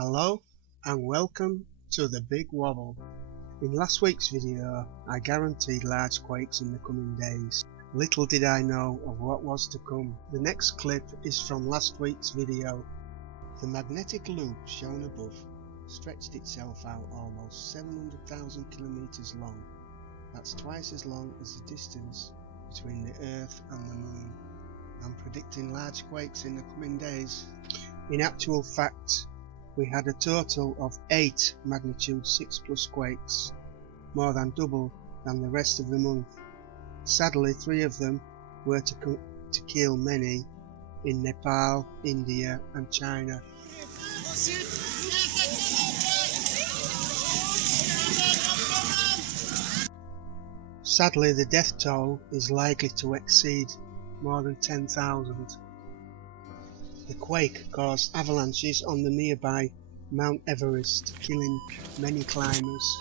Hello and welcome to the Big Wobble. In last week's video I guaranteed large quakes in the coming days. Little did I know of what was to come. The next clip is from last week's video. The magnetic loop shown above stretched itself out almost 700,000 kilometers long. That's twice as long as the distance between the Earth and the Moon. I'm predicting large quakes in the coming days. In actual fact, we had a total of 8 magnitude 6+ quakes, more than double than the rest of the month. Sadly, 3 of them were to kill many in Nepal, India and China. Sadly, the death toll is likely to exceed more than 10,000. The quake caused avalanches on the nearby Mount Everest, killing many climbers.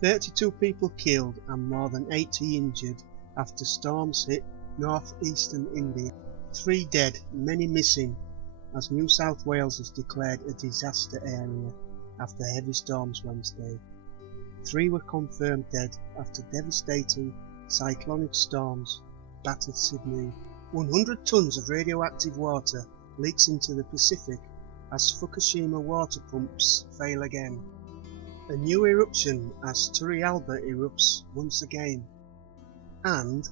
"32 people killed and more than 80 injured after storms hit northeastern India. 3 dead, many missing, as New South Wales has declared a disaster area after heavy storms Wednesday. 3 were confirmed dead after devastating cyclonic storms battered Sydney. 100 tons of radioactive water leaks into the Pacific as Fukushima water pumps fail again. A new eruption as Turrialba erupts once again. And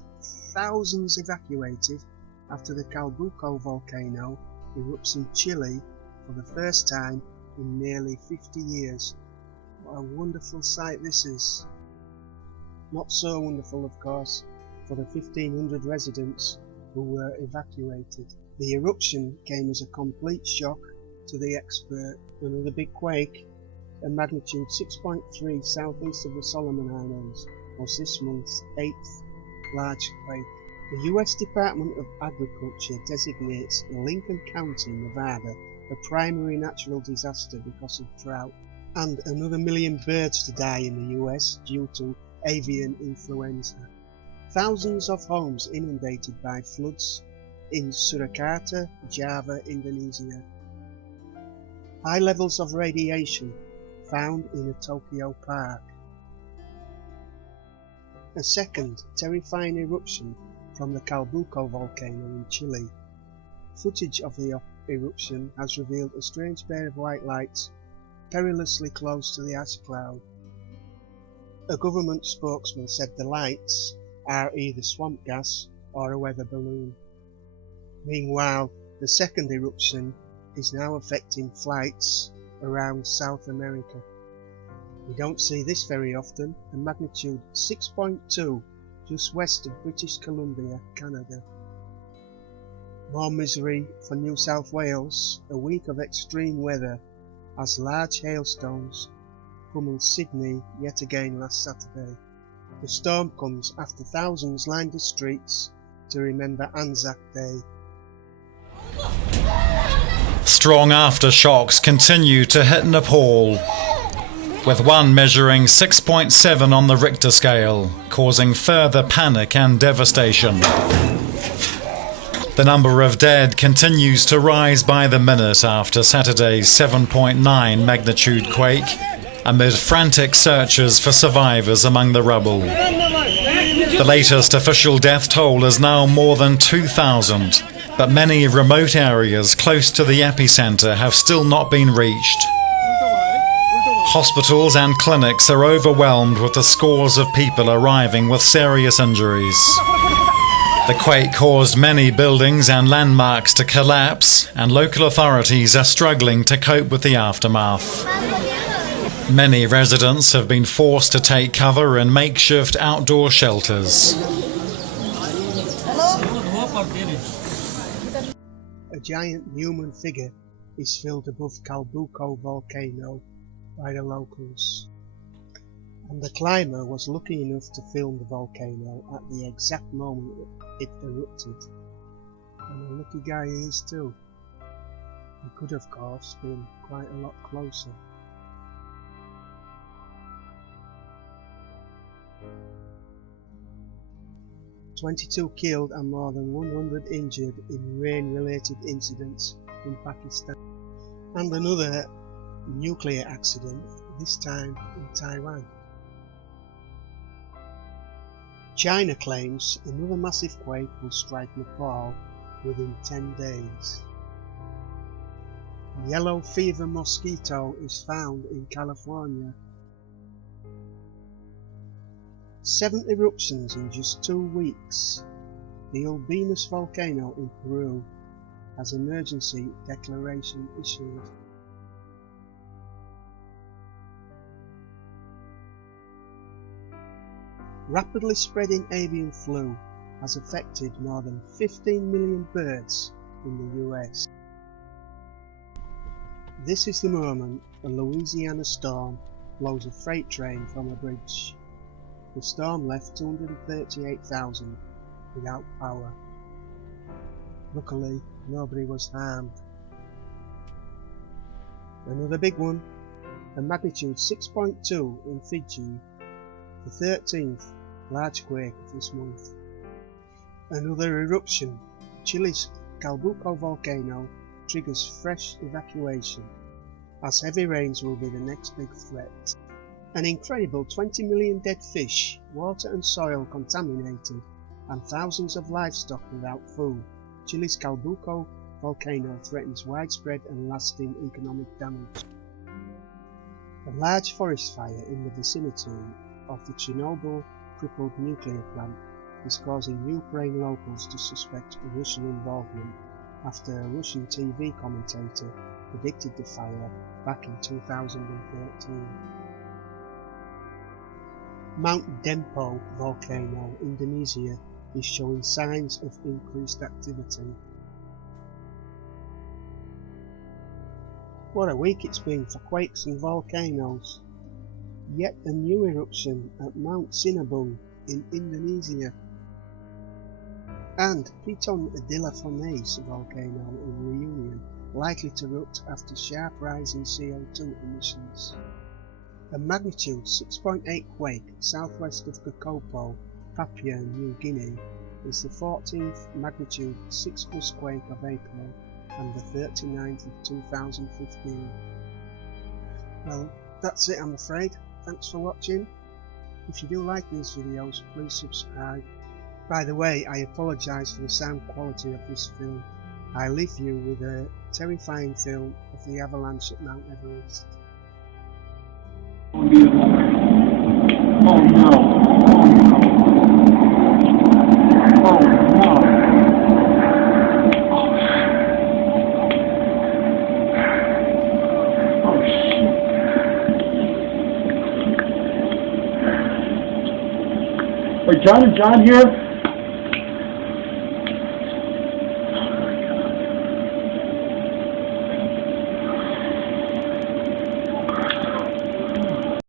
thousands evacuated after the Calbuco volcano erupts in Chile for the first time in nearly 50 years. What a wonderful sight this is. Not so wonderful, of course, for the 1,500 residents who were evacuated. The eruption came as a complete shock to the expert. Another big quake, a magnitude 6.3 southeast of the Solomon Islands, was this month's 8th large quake. The US Department of Agriculture designates Lincoln County, Nevada, a primary natural disaster because of drought. And another 1 million birds to die in the US due to avian influenza. Thousands of homes inundated by floods in Surakarta, Java, Indonesia. High levels of radiation found in a Tokyo park. A second terrifying eruption from the Calbuco volcano in Chile. Footage of the eruption has revealed a strange pair of white lights perilously close to the ash cloud. A government spokesman said the lights are either swamp gas or a weather balloon. Meanwhile, the second eruption is now affecting flights around South America. We don't see this very often. A magnitude 6.2 just west of British Columbia, Canada. More misery for New South Wales. A week of extreme weather as large hailstones pummeled Sydney yet again last Saturday. The storm comes after thousands lined the streets to remember Anzac Day. Strong aftershocks continue to hit Nepal, with one measuring 6.7 on the Richter scale, causing further panic and devastation. The number of dead continues to rise by the minute after Saturday's 7.9 magnitude quake, amid frantic searches for survivors among the rubble. The latest official death toll is now more than 2,000, but many remote areas close to the epicenter have still not been reached. Hospitals and clinics are overwhelmed with the scores of people arriving with serious injuries. The quake caused many buildings and landmarks to collapse, and local authorities are struggling to cope with the aftermath. Many residents have been forced to take cover in makeshift outdoor shelters. A giant human figure is filmed above Calbuco volcano by the locals. And the climber was lucky enough to film the volcano at the exact moment it erupted. And a lucky guy he is too. He could of course been quite a lot closer. 22 killed and more than 100 injured in rain-related incidents in Pakistan. And another nuclear accident, this time in Taiwan. China claims another massive quake will strike Nepal within 10 days. Yellow fever mosquito is found in California. 7 eruptions in just 2 weeks. The Fournaise Volcano in Peru has emergency declaration issued. Rapidly spreading avian flu has affected more than 15 million birds in the US. This is the moment a Louisiana storm blows a freight train from a bridge. The storm left 238,000 without power. Luckily, nobody was harmed. Another big one, a magnitude 6.2 in Fiji, the 13th large quake of this month. Another eruption, Chile's Calbuco volcano triggers fresh evacuation, as heavy rains will be the next big threat. An incredible 20 million dead fish, water and soil contaminated, and thousands of livestock without food. Chile's Calbuco volcano threatens widespread and lasting economic damage. A large forest fire in the vicinity of the Chernobyl crippled nuclear plant is causing Ukraine locals to suspect Russian involvement after a Russian TV commentator predicted the fire back in 2013. Mount Dempo Volcano Indonesia is showing signs of increased activity. What a week it's been for quakes and volcanoes. Yet a new eruption at Mount Sinabung in Indonesia. And Piton de la Fournaise Volcano in Reunion likely to erupt after sharp rise in CO2 emissions. A magnitude 6.8 quake southwest of Kokopo, Papua New Guinea is the 14th magnitude 6+ quake of April and the 39th of 2015. Well, that's it I'm afraid. Thanks for watching. If you do like these videos, please subscribe. By the way, I apologise for the sound quality of this film. I leave you with a terrifying film of the avalanche at Mount Everest. Oh no. Oh no. Oh no. Oh shit. Wait, John and John here?